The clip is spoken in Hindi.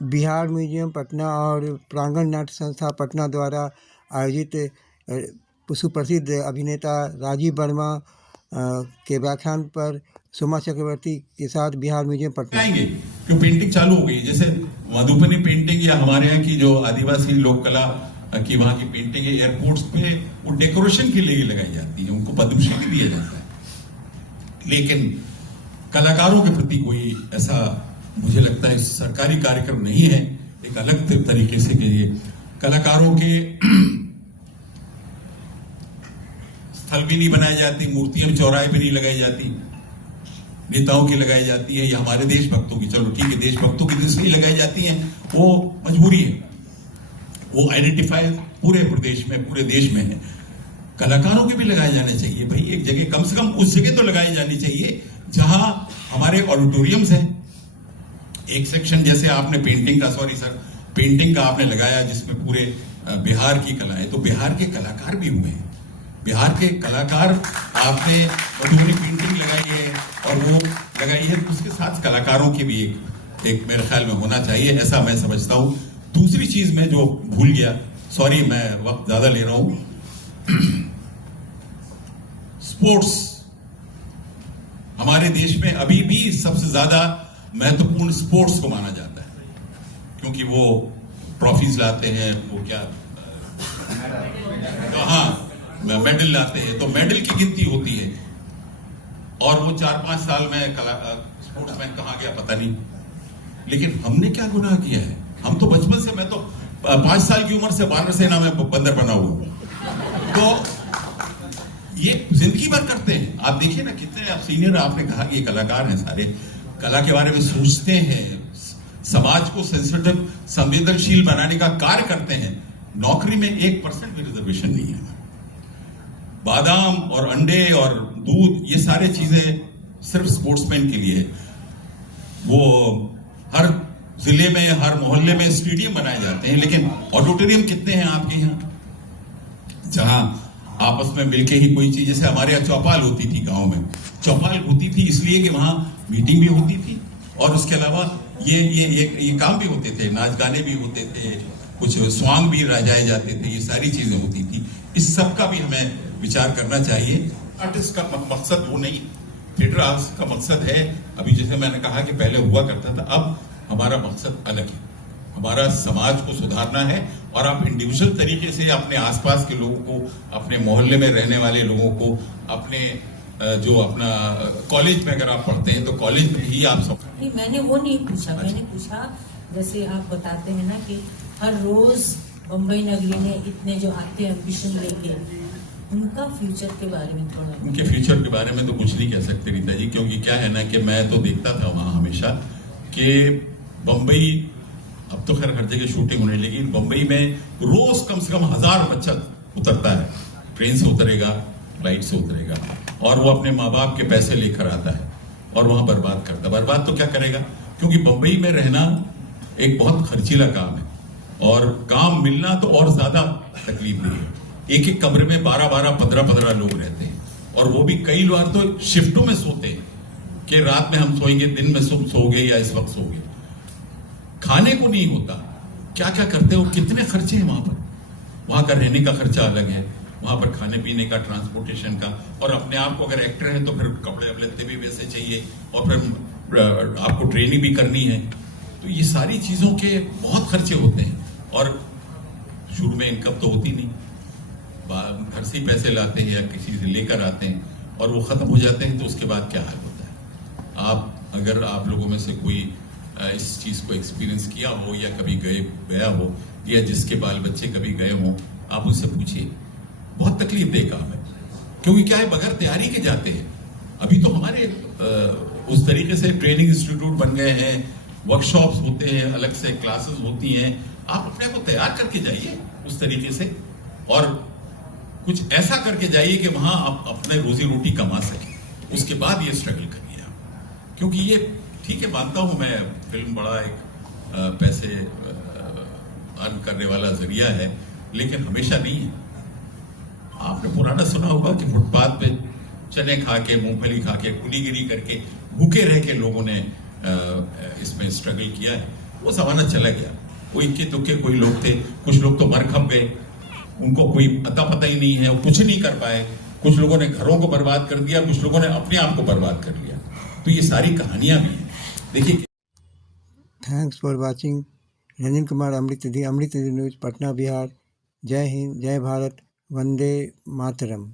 बिहार म्यूजियम पटना और प्रांगण नाट्य संस्था पटना द्वारा आयोजित सुप्रसिद्ध अभिनेता राजीव वर्मा के व्याख्यान पर सोमा चक्रवर्ती के साथ बिहार म्यूजियम पटना आएंगे क्यों पेंटिंग चालू हो गई। जैसे मधुबनी पेंटिंग या हमारे यहाँ की जो आदिवासी लोक कला की वहां की पेंटिंग है, एयरपोर्ट्स पे वो डेकोरेशन के लिए लगाई जाती है, उनको पद्मश्री भी दिया जाता है। लेकिन कलाकारों के प्रति कोई ऐसा मुझे लगता है सरकारी कार्यक्रम नहीं है। एक अलग तरीके से कि कलाकारों के स्थल भी नहीं बनाई जाती, मूर्तियां चौराहे पे नहीं लगाई जाती, नेताओं की लगाई जाती है या हमारे देशभक्तों की, चलो ठीक है देशभक्तों की इसलिए लगाई जाती है, वो मजबूरी है, वो आइडेंटिफाई पूरे प्रदेश में पूरे देश में है। कलाकारों के भी लगाए जाने चाहिए भाई, एक जगह कम से कम उस जगह तो लगाई जानी चाहिए जहां हमारे ऑडिटोरियम्स हैं। एक सेक्शन जैसे आपने पेंटिंग का, सॉरी सर, पेंटिंग का आपने लगाया जिसमें पूरे बिहार की कला है, तो बिहार के कलाकार भी हुए हैं। बिहार के कलाकार आपने मधुबनी पेंटिंग लगाई है और वो लगाई है, उसके साथ कलाकारों की भी एक मेरे ख्याल में होना चाहिए, ऐसा मैं समझता हूं। दूसरी चीज मैं जो भूल गया, सॉरी मैं वक्त ज्यादा ले रहा हूं, स्पोर्ट्स हमारे देश में अभी भी सबसे ज्यादा महत्वपूर्ण स्पोर्ट्स को माना जाता है, क्योंकि वो ट्रॉफीज लाते हैं, वो क्या तो हाँ मेडल लाते हैं, तो मेडल की गिनती होती है और वो 4-5 साल में स्पोर्ट्समैन कहाँ गया पता नहीं। लेकिन हमने क्या गुनाह किया है? हम तो बचपन से, मैं तो 5 साल की उम्र से वानर सेना में बंदर बना हुआ, तो ये जिंदगी भर करते हैं। आप देखिए ना कितने आप सीनियर, आपने कहा कि कलाकार हैं, सारे कला के बारे में सोचते हैं, समाज को सेंसिटिव संवेदनशील बनाने का कार्य करते हैं। नौकरी में 1% भी रिजर्वेशन नहीं है। बादाम और अंडे और दूध, ये सारे चीजें सिर्फ स्पोर्ट्समैन के लिए है। वो हर जिले में, हर मोहल्ले में स्टेडियम बनाए जाते हैं, लेकिन ऑडिटोरियम कितने हैं आपके यहाँ जहां आपस में मिलके ही कोई चीज, जैसे हमारे यहाँ चौपाल होती थी गांव में, चौपाल होती थी इसलिए कि वहां मीटिंग भी होती थी और उसके अलावा ये काम भी होते थे, नाच गाने भी होते थे, कुछ स्वांग भी रचाए जाते थे, ये सारी चीजें होती थी। इस सब का भी हमें विचार करना चाहिए। आर्टिस्ट का मकसद वो नहीं, थिएटर आर्टिस्ट का मकसद है, अभी जैसे मैंने कहा कि पहले हुआ करता था, अब हमारा मकसद अलग है, हमारा समाज को सुधारना है और आप इंडिविजुअल तरीके से अपने आसपास के लोगों को, अपने मोहल्ले में रहने वाले लोगों को, अपने जो अपना कॉलेज में अगर आप पढ़ते हैं तो कॉलेज में ही आप सब नहीं, मैंने वो नहीं पूछा, मैंने पूछा जैसे आप बताते हैं ना कि हर रोज बम्बई नगरी में इतने जो आते हैं एम्बिशन लेके, उनका फ्यूचर के बारे में थोड़ा। उनके फ्यूचर के बारे में तो कुछ नहीं कह सकते रीता जी, क्योंकि क्या है ना कि मैं तो देखता था वहां हमेशा कि बम्बई, अब तो खैर हर जगह शूटिंग होने लगी, बम्बई में रोज कम से कम 1000 बच्चा उतरता है, ट्रेन से उतरेगा, फ्लाइट से उतरेगा, और वो अपने माँ बाप के पैसे लेकर आता है और वहां बर्बाद करता है। बर्बाद तो क्या करेगा, क्योंकि बम्बई में रहना एक बहुत खर्चीला काम है और काम मिलना तो और ज्यादा तकलीफ नहीं है। एक एक कमरे में 12-12, 15-15 लोग रहते हैं और वो भी कई बार तो शिफ्टों में सोते हैं कि रात में हम सोएंगे, दिन में सोओगे या इस वक्त सोओगे। खाने को नहीं होता, क्या क्या करते हो, कितने खर्चे हैं वहां पर। वहां का रहने का खर्चा अलग है, वहां पर खाने पीने का, ट्रांसपोर्टेशन का, और अपने आप को अगर एक्टर है तो फिर कपड़े लत्ते भी वैसे चाहिए और फिर आपको ट्रेनिंग भी करनी है। तो ये सारी चीजों के बहुत खर्चे होते हैं और शुरू में इनकम तो होती नहीं, घर से ही पैसे लाते हैं या किसी से लेकर आते हैं और वो खत्म हो जाते हैं, तो उसके बाद क्या हाल होता है। अगर आप लोगों में से कोई इस चीज को एक्सपीरियंस किया हो या कभी गया हो या जिसके बाल बच्चे कभी गए हो, आप उनसे पूछिए, बहुत तकलीफ दे काम है, क्योंकि क्या है, बगैर तैयारी के जाते हैं। अभी तो हमारे उस तरीके से ट्रेनिंग इंस्टीट्यूट बन गए हैं, वर्कशॉप्स होते हैं, अलग से क्लासेस होती हैं, आप अपने को तैयार करके जाइए उस तरीके से और कुछ ऐसा करके जाइए कि वहां आप अपने रोजी रोटी कमा सकें, उसके बाद ये स्ट्रगल करिए आप। क्योंकि ये ठीक है, मानता हूं मैं, फिल्म बड़ा एक पैसे अर्न करने वाला जरिया है, लेकिन हमेशा नहीं है। आपने पुराना सुना होगा कि फुटपाथ पे चने खा के, मूंगफली खा के, कुलीगिरी करके, भूखे रह के लोगों ने इसमें स्ट्रगल किया है। वो जमाना चला गया। वो इक्के दुक्के कोई लोग थे, कुछ लोग तो मर खप गए, उनको कोई अता पता ही नहीं है, वो कुछ नहीं कर पाए। कुछ लोगों ने घरों को बर्बाद कर दिया, कुछ लोगों ने अपने आप को बर्बाद कर लिया। तो ये सारी कहानियां भी हैं। देखिए, thanks for watching. Ranjan Kumar Amrit news, Patna, Bihar. जय हिंद, जय भारत, वंदे मातरम।